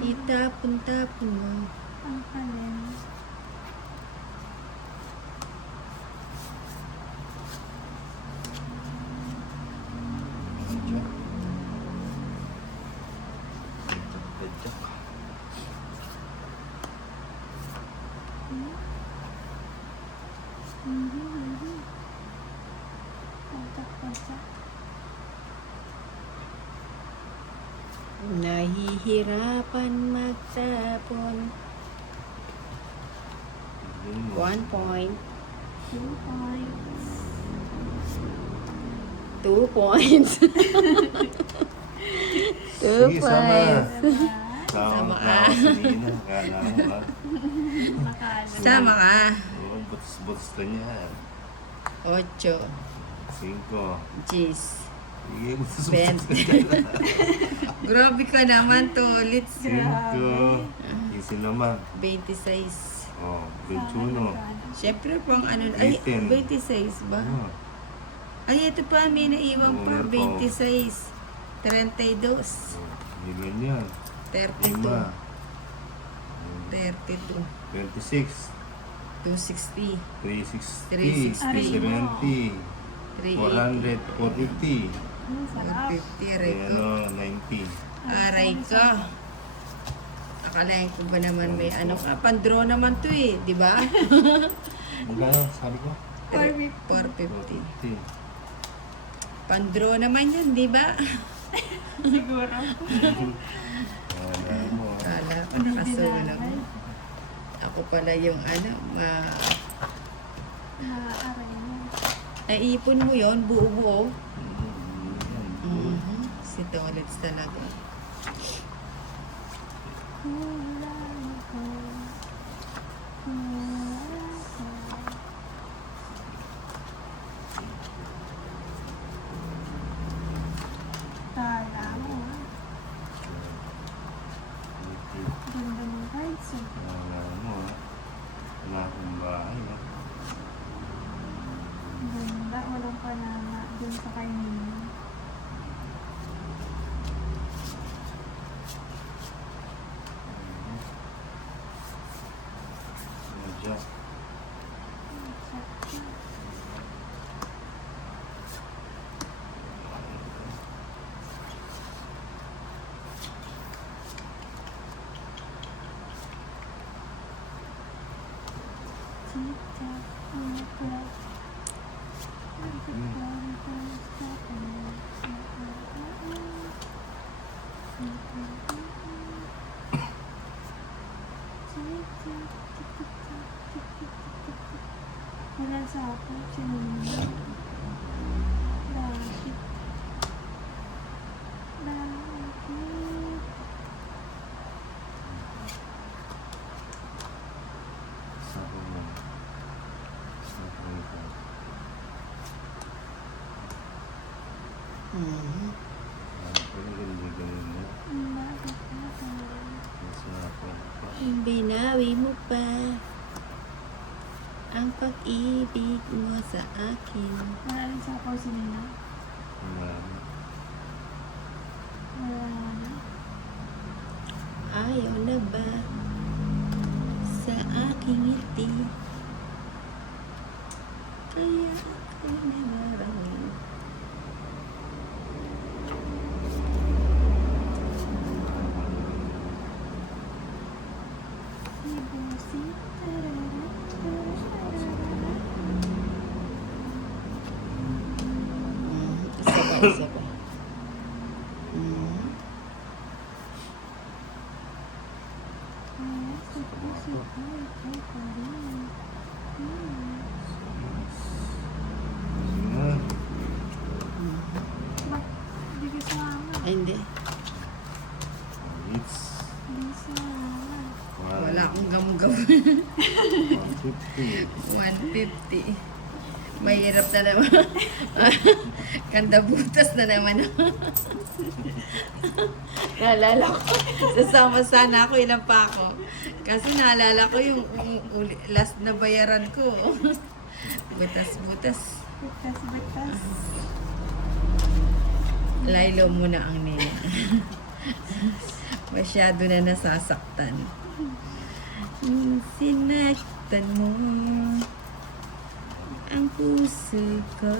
Itapon-tapon mo. Ang alin. Pagkat. Nahihirapan magtapon. 1 point. 2 points. 2 points. 2 Sige, points. Sama ka. Kanina, kala mo ha. Makala. Sama ka. Oo, buts-buts ka niya. 8. 5. Jeez. Sige, buts-buts 20. ka niya. Grabe ka naman to. Let's 5. 15 naman. 26. Oh, 21. Siyempre pang ano. Ay, 18. 26 ba? Ano? Ay, ito pa. May naiwan pa. Oo, meron pa. 26. 32. Hindi ganyan. 32. 5. 32. 26. 260. 360. 370. 380. 400. 450. Ang sarap. 450. Aray ko. 90. Aray ka. Akalain ko ba naman may ano ka? Pan-draw naman to eh. Di ba? Magkano? Sabi ko? 450. 50. Pan-draw naman yan, di ba? Siguro. Wala mo. Kala ko nakasunog. Ako pala yung ano, Naaaray mo. ay ipon mo yon buo-buo. Yan. Si Tolets talaga. Kala mo. Ganda ng cards. Wala mo ha. Wala akong bahay ha. Ganda. Walang panama dun sa kanina. Medyo. Wala sa ako. Sinunod. Bakit? Bakit? Sako mo. Sako ito. Ano pa rin ganun mo? Bakit? Sako pa. Binawi mo pa ang pag-ibig mo sa akin. Wala rin sa ako sinina. Wala mo. Wala na. Ayaw na ba sa aking ngiti? Kaya ako namarami. Isa pa. Hindi. It's Please naman. Wala akong gam-gam. 150. 150. Mahirap na naman. Kandabutas na naman ako. Naalala ko. Sasama sana ako, ilan pa ako. Kasi naalala ko yung last na bayaran ko. Butas-butas. Butas. Laylo muna ang nila. Masyado na nasasaktan. Sinaktan mo ang puso ko.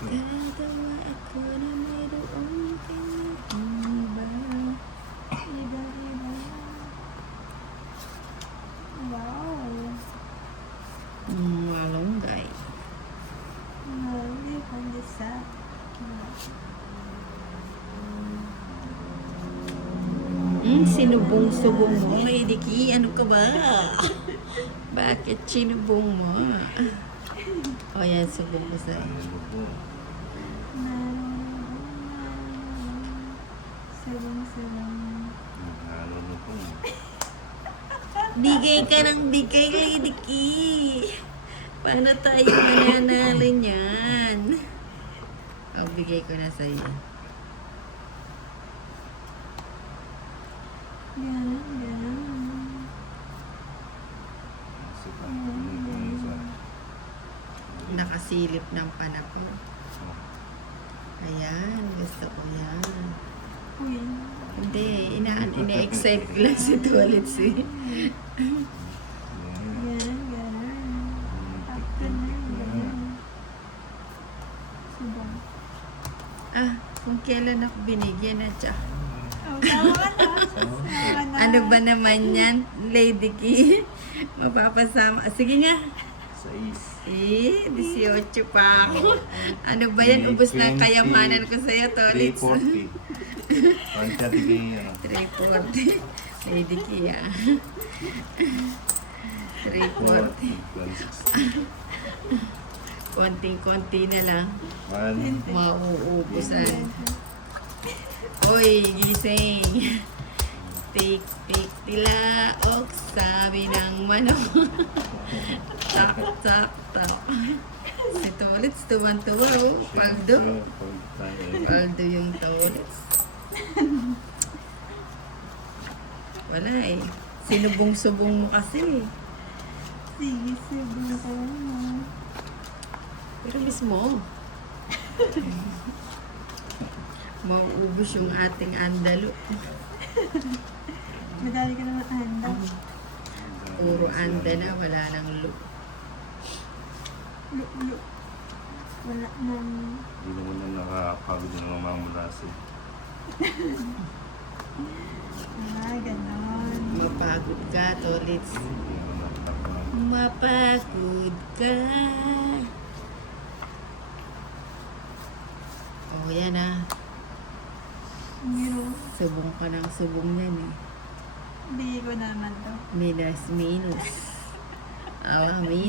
Natatawa ako na mayroon kang iba. Iba. Wow. Malunggay. Lovely pandesa. Sinubong-subong mo, Lady Key. Ano ka ba? Bakit sinubong mo? O yan, subong ko sa'yo. Ano po? Sarang. Ano na po? Bigay ka ng bigay, Lady Key. Paano tayo mananalo niyan? O, bigay ko na sa'yo. Ganun. Sige. Ano po yung isa? Nakasilip ng panahon. Ayan, gusto ko yan. Uy. Hindi, ina-excite ko lang si Tuwalits eh. Ganun. After na. Ganun. Subang. Ah, kung kailan ako binigyan na siya. Oh, tama ka na. Tama na. Ano ba naman yan, Lady Key? Mapapasama. Sige nga. 18 pa ako. Ano ba yan? Ubus na ang kayamanan ko sa'yo, Tolits. 340. 130 kayo ano? 340. Lady Key, ah. 340. Konting-konti na lang. 1. Mauubusan. Oy, gising. Tik, tik, tilaok, sabi ng manok. Tak, tak, tak. Si Tolits, tuwan-tuwa, oh. Paldo. Paldo yung Tolits. Wala eh. Sinubong-subong mo kasi. Sige, subang ko mo. Pero mismo, mauubos yung ating andalo. Madali ka naman handa. Puro anda na, wala nang look. Luk. Wala nang... Hindi naman na nakakapagod ng mga mamulasi. Ganon. Mapagod ka, Tolits. Hindi naman nakakapagod. Mapagod ka. Oh, yan ah. Zero. Subong ka ng subong yan eh. Bigay ko naman to. Minus. Minus. Hindi.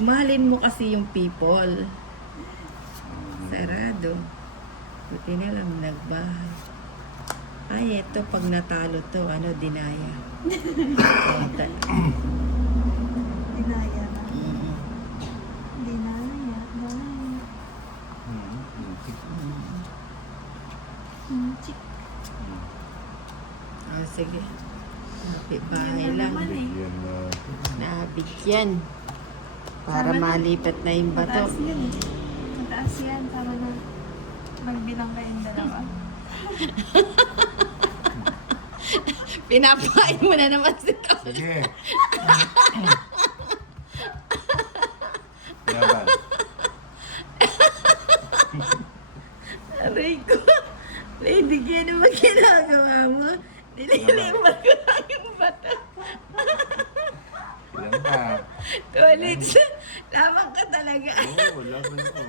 Mahalin mo kasi yung people. Sarado. Buti na lang nagbahay. Ay, eto pag natalo to, dinaya. Total. Dinaya na. Mm. Dinaya. Chik. Oh, sige. Bahay lang. Bigyan natin. Nabigyan. Para malipat na yung bato. Mataas yan eh. Mataas yan. Tama na. Magbilang kayong dalawa. Pinapain mo na naman si Tol. Sige. Laban. Aray ko. Lady, ano ba ginagawa mo? Nililipat ko lang yung bato. Ilan ka? Tolits. Lamang ka talaga. Oo, laban ko.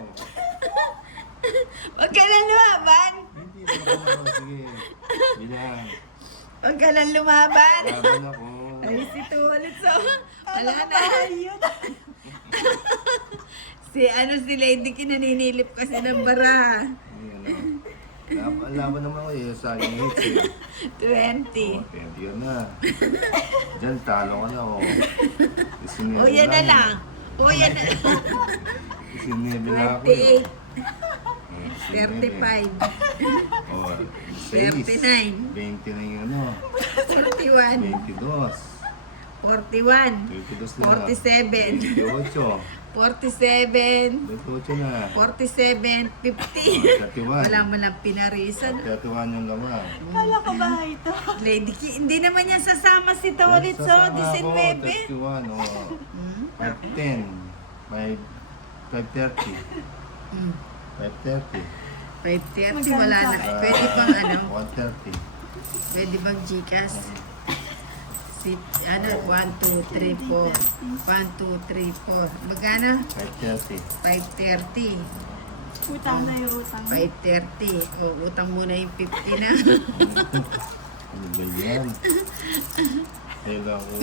Huwag ka lang lumaban. Hindi naman ako. Sige. Bilang. Huwag ka lang lumaban. Laban ako. Ay, si Tulit. So, wala na. Si Lady Ki naninilip kasi ng bara. Laban naman ko eh. Sa akin hits eh. 20. 20 yun na. Diyan, talo ka na ako. O, yan na lang. O, yan na lang. Isinibila ako yun. 28. 35. Oh, 39. 20 na yung ano. 41. 22. 41. 22 na. 47. 28. 47. 28 na. 47. 50. 31. Wala mo lang pinarisan. 31 yung laman. Kala ko ba ito? Lady Ki, hindi naman yan sasama si Tulit. So, 19. 31. Oh. 510. 530. 530. 530. Wala na. Pwede bang ano? 130. Pwede bang Gcash? Si, ano, 1, 2, 3, 4. 1, 2, 3, 4. Magkano? 530. 530. Utang na yung utang. 530. O, utang muna yung 50 na. Ano ba yan? Kailangan ko